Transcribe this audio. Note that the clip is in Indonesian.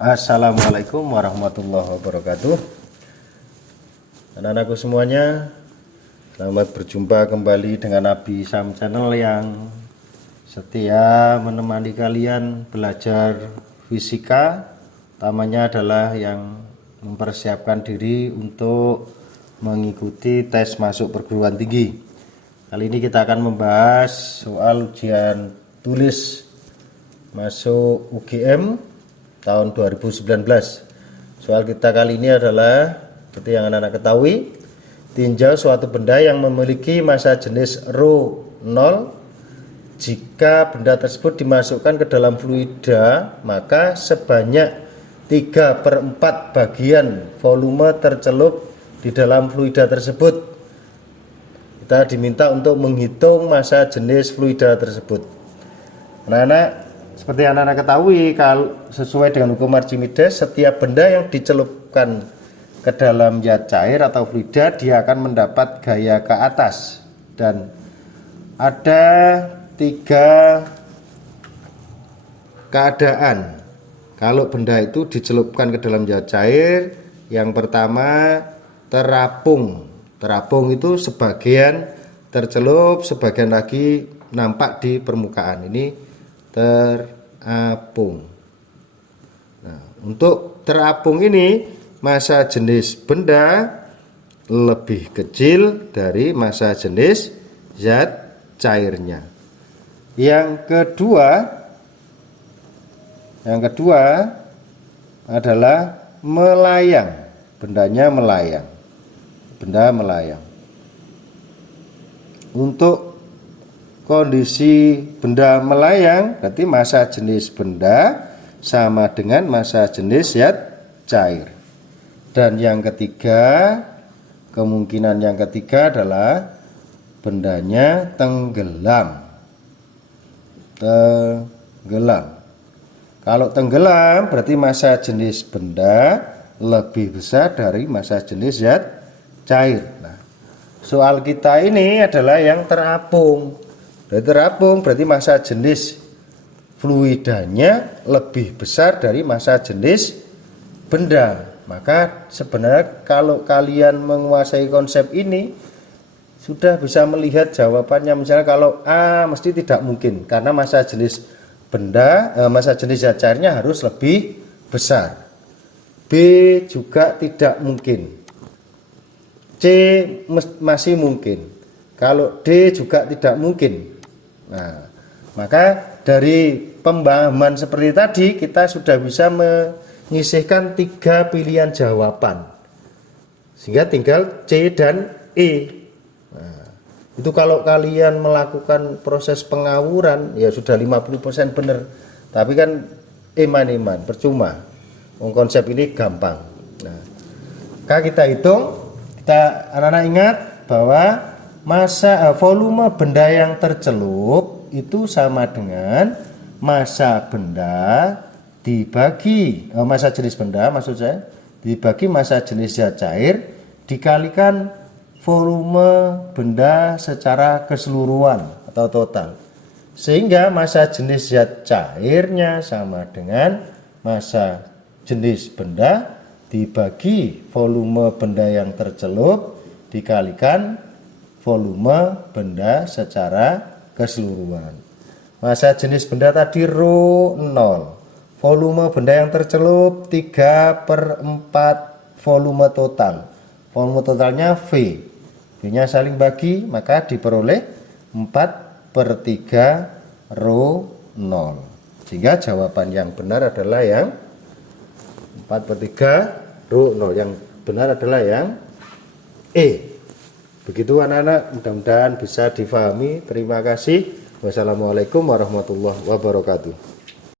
Assalamualaikum warahmatullahi wabarakatuh. Anak-anakku semuanya, selamat berjumpa kembali dengan Nabi Sam Channel yang setia menemani kalian belajar fisika. Utamanya adalah yang mempersiapkan diri untuk mengikuti tes masuk perguruan tinggi. Kali ini kita akan membahas soal ujian tulis masuk UGM tahun 2019. Soal kita kali ini adalah seperti yang anak-anak ketahui, tinjau suatu benda yang memiliki massa jenis ρ 0. Jika benda tersebut dimasukkan ke dalam fluida, maka sebanyak 3/4 bagian volume tercelup di dalam fluida tersebut. Kita diminta untuk menghitung massa jenis fluida tersebut. Anak-anak, seperti yang anak ketahui, kalau sesuai dengan hukum Archimedes, setiap benda yang dicelupkan ke dalam zat cair atau fluida, dia akan mendapat gaya ke atas. Dan ada 3 keadaan kalau benda itu dicelupkan ke dalam zat cair. Yang pertama, terapung. Terapung itu sebagian tercelup, sebagian lagi nampak di permukaan. Ini terapung. Nah, untuk terapung ini massa jenis benda lebih kecil dari massa jenis zat cairnya. Yang kedua adalah melayang. Bendanya melayang. Benda melayang. Untuk kondisi benda melayang, berarti massa jenis benda sama dengan massa jenis zat cair. Dan yang ketiga, kemungkinan yang ketiga adalah bendanya tenggelam. Tenggelam. Kalau tenggelam berarti massa jenis benda lebih besar dari massa jenis zat cair. Nah, soal kita ini adalah yang terapung. Terapung berarti massa jenis fluidanya lebih besar dari massa jenis benda. Maka sebenarnya kalau kalian menguasai konsep ini, sudah bisa melihat jawabannya. Misalnya kalau A mesti tidak mungkin, karena massa jenis benda, massa jenis zat cairnya harus lebih besar. B juga tidak mungkin. C masih mungkin. Kalau D juga tidak mungkin. Nah, maka dari pemahaman seperti tadi, kita sudah bisa menyisihkan 3 pilihan jawaban, sehingga tinggal C dan E. Nah, itu kalau kalian melakukan proses pengawuran ya sudah 50% benar, tapi kan iman-iman percuma. Konsep ini gampang. Nah, maka kita hitung, kita anak-anak ingat bahwa massa volume benda yang tercelup itu sama dengan massa benda dibagi massa jenis benda, maksud saya, dibagi massa jenis zat cair dikalikan volume benda secara keseluruhan atau total, sehingga massa jenis zat cairnya sama dengan massa jenis benda dibagi volume benda yang tercelup dikalikan volume benda secara keseluruhan. Massa jenis benda tadi ρ 0. Volume benda yang tercelup 3/4 volume total. Volume totalnya V. V-nya saling bagi, maka diperoleh 4/3 ρ 0. Sehingga jawaban yang benar adalah yang 4/3 ρ 0. Yang benar adalah yang E. Begitu anak-anak, mudah-mudahan bisa difahami. Terima kasih. Wassalamualaikum warahmatullahi wabarakatuh.